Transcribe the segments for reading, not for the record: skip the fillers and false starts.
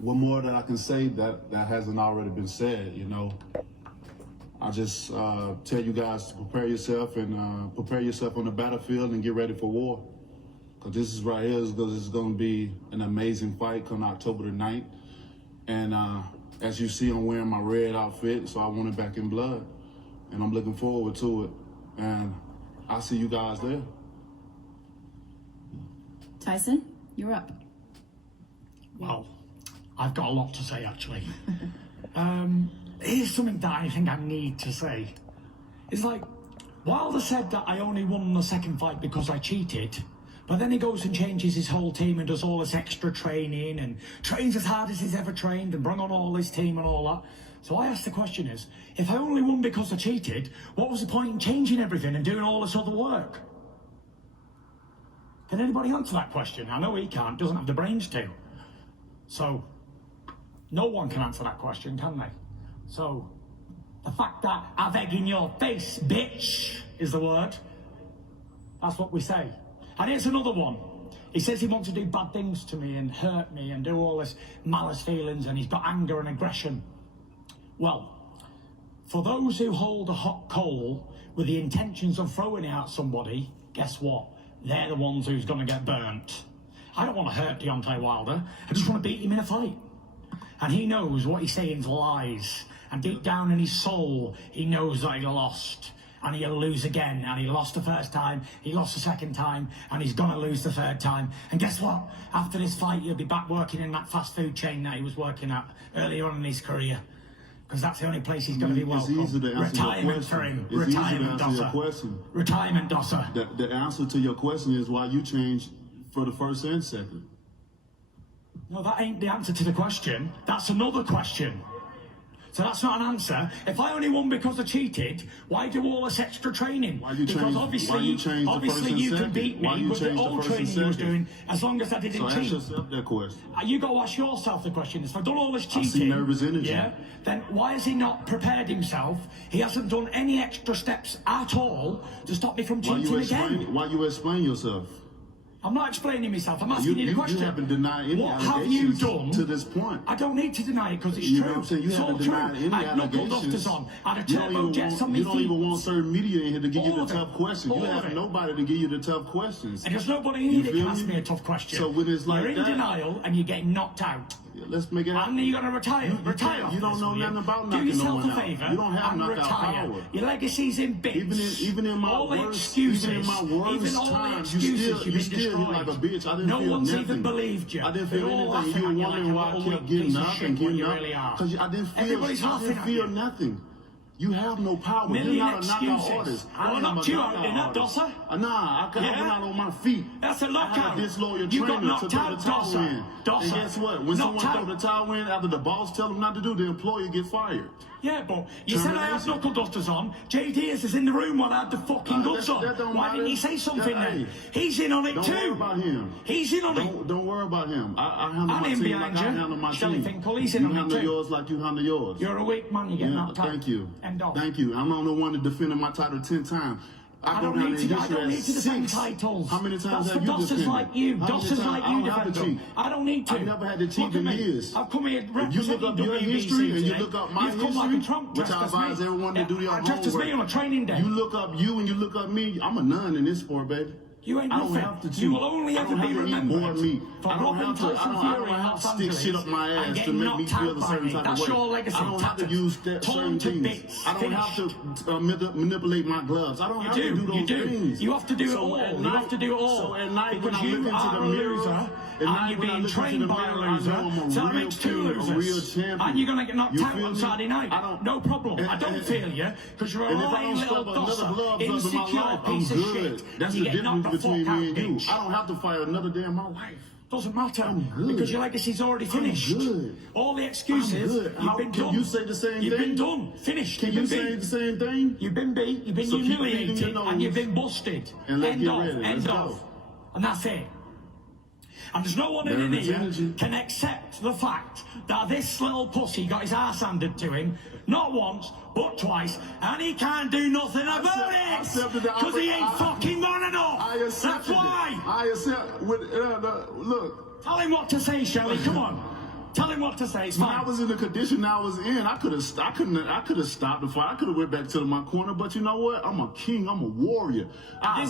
what more that I can say that hasn't already been said, you know? I just tell you guys to prepare yourself and prepare yourself on the battlefield and get ready for war. Because this is right here, is going to be an amazing fight come October the 9th. And as you see, I'm wearing my red outfit, so I want it back in blood. And I'm looking forward to it. And I'll see you guys there. Tyson, you're up. Well, I've got a lot to say, actually. Here's something that I think I need to say. It's like, Wilder said that I only won the second fight because I cheated, but then he goes and changes his whole team and does all this extra training and trains as hard as he's ever trained and bring on all his team and all that. So I asked the question is, if I only won because I cheated, what was the point in changing everything and doing all this other work? Can anybody answer that question? I know he can't, doesn't have the brains to. So, no one can answer that question, can they? So, the fact that I've egg in your face, bitch, is the word. That's what we say. And here's another one. He says he wants to do bad things to me and hurt me and do all this malice feelings and he's got anger and aggression. Well, for those who hold a hot coal with the intentions of throwing it at somebody, guess what? They're the ones who's going to get burnt. I don't want to hurt Deontay Wilder. I just want to beat him in a fight. And he knows what he's saying is lies. And deep down in his soul, he knows that he lost. And he'll lose again. And he lost the first time, he lost the second time, and he's going to lose the third time. And guess what? After this fight, he'll be back working in that fast food chain that he was working at earlier on in his career. Because that's the only place he's going to be welcome. Retirement for him. Retirement, Dosser. Retirement, Dosser. The answer to your question is why you changed for the first and second. No, that ain't the answer to the question. That's another question. So that's not an answer. If I only won because I cheated, why do all this extra training? Because obviously you can beat me with the old training you was doing as long as I didn't cheat. Ask yourself that question. You got to ask yourself the question. If I've done all this cheating, I see nervous energy. Yeah, then why has he not prepared himself? He hasn't done any extra steps at all to stop me from cheating again. Why you explain yourself? I'm not explaining myself. I'm asking you the question. You haven't denied any what have you done to this point? I don't need to deny it because it's you true. Know what I'm saying? You haven't denied any I had knuckle dufters on. I had a turbo jets on my feet. You don't even want certain media in here to give you the tough questions. You have nobody to give you the tough questions. And there's nobody in here that can ask me a tough question. So when it's like you're in denial and you're getting knocked out. Yeah, let's make it happen. And you're going to retire. Retire. You don't know nothing about knocking Do yourself no a one favour. out. You don't have and knockout retire. power. Your legacy's in bits. Even in my worst times, you still hit like a bitch. I didn't no feel one's nothing. even believed you. I didn't feel anything. You were wondering why I kept getting up and getting up. Because I didn't feel nothing. You have no power. You're not a knockout artist. I knocked you out in that, Dosser. Nah, I went out on my feet. That's a knockout. I had a disloyal trainer to throw the towel in. And guess what? When someone throw the towel in after the boss tell them not to do, the employee get fired. Yeah, but you said I had knuckle dusters on. J. Diaz is in the room while I had the fucking guts on. Why didn't he say something then? He's in on it too. Don't worry about him. He's in on it. Don't worry about him. I handle my team like I handle my team. He's in on it too. You handle yours like you handle yours. You're a weak man, you get knocked out. Thank you. End off. Thank you. I'm the only one that defended my title 10 times. I don't need to defend titles. How many times have you defended? Doctors like you defend them. I don't need to. I never had to cheat in years. I've come here representing you look up your history and you look up my history, which I advise everyone to do your homework. Just as me on a training day. You look up you and you look up me. I'm a nun in this sport, baby. You ain't nothing. I don't have to cheat. You will only ever be remembered for robbing Tyson Fury in Los Angeles stick shit up my ass to make me feel a certain type of way. That's your legacy. I don't have to use certain things. I don't have to manipulate my gloves. I don't have to do those things. You have to do it all. You have to do it all. So at night when I look into the mirror, and you're being trained by a loser, so that makes two losers. And you're going to get knocked out on Saturday night. No problem. I don't feel you, because you're a lying little dosser, insecure piece of shit. That's the difference between me and you. I don't have to fight another day in my life. Doesn't matter. I'm good. Because your legacy's already finished. I'm good. All the excuses, you've been done. Can you say the same thing? You've been done. Finished. Can you say the same thing? You've been beat, you've been humiliated, and you've been busted. End of. And that's it. And there's no one in here can accept the fact that this little pussy got his ass handed to him, not once, but twice, and he can't do nothing about it! Because he ain't fucking man enough! That's why! I accept, look. Tell him what to say, Shelley, come on. Tell him what to say. It's When fine. I was in the condition I was in, I could have stopped the fight. I could have went back to my corner, but you know what? I'm a king. I'm a warrior.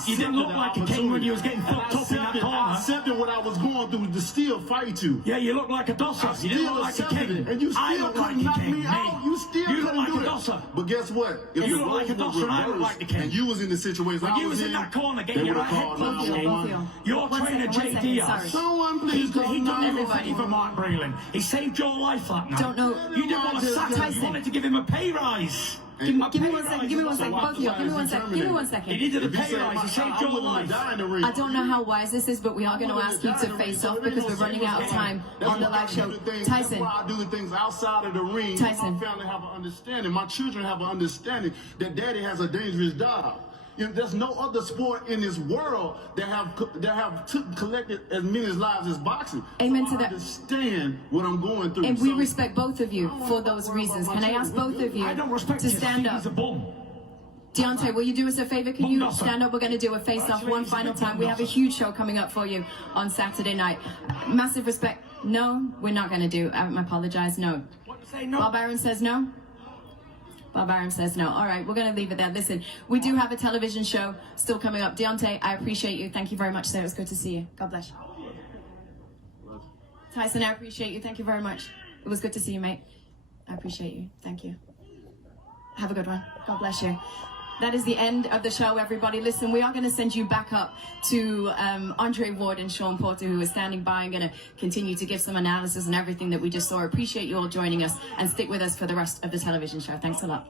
You didn't look like a king when you was getting fucked up in that corner. I accepted what I was going through to still fight you. Yeah, you look like a dosser. You didn't look like a king. And you I still look like couldn't a knock king. me out. You still You look couldn't like do a it. dosser. But guess what? If You the look like a roles were dosser and I look reversed like the king. and you was in the situation When I you was in in, that corner they getting your would have head called punched in, 911. your One trainer second, Jay Diaz. sorry. Someone please call He done 911. everything for Mark Breland. He saved your life that night. Don't know. You didn't want to sack him. You Tyson. wanted to give him a pay rise. Give me A pay one second. rise. Give me one So second. what? Both of you. Give me one second. Give me one He second. needed a If you pay say rise. my He saved child, your I wouldn't life. die in the ring. I don't know how wise this is, but we are going to ask you to face off because we're running out of time on the live show. Tyson. That's why I do the things outside of the ring. Tyson. My family have an understanding. My children have an understanding that daddy has a dangerous job. You know, there's no other sport in this world that have collected as many lives as boxing. Amen So to I that. understand what I'm going through. And we So respect both of you for those reasons. Can I ask both of you I don't respect to his stand feet. up? He's a bum. Deontay, will you do us a favor? Can you Bum dosser. stand up? We're going to do a face-off Actually, one he's a final big time. bum We have a dosser. huge show coming up for you on Saturday night. Massive respect. No, we're not going to do. I apologize. No. What you say? No. Bob Aaron says no. Bob Aaron says no. All right, we're going to leave it there. Listen, we do have a television show still coming up. Deontay, I appreciate you. Thank you very much, sir. It was good to see you. God bless you. Tyson, I appreciate you. Thank you very much. It was good to see you, mate. I appreciate you. Thank you. Have a good one. God bless you. That is the end of the show, everybody. Listen, we are going to send you back up to Andre Ward and Sean Porter, who are standing by and going to continue to give some analysis and everything that we just saw. Appreciate you all joining us and stick with us for the rest of the television show. Thanks a lot.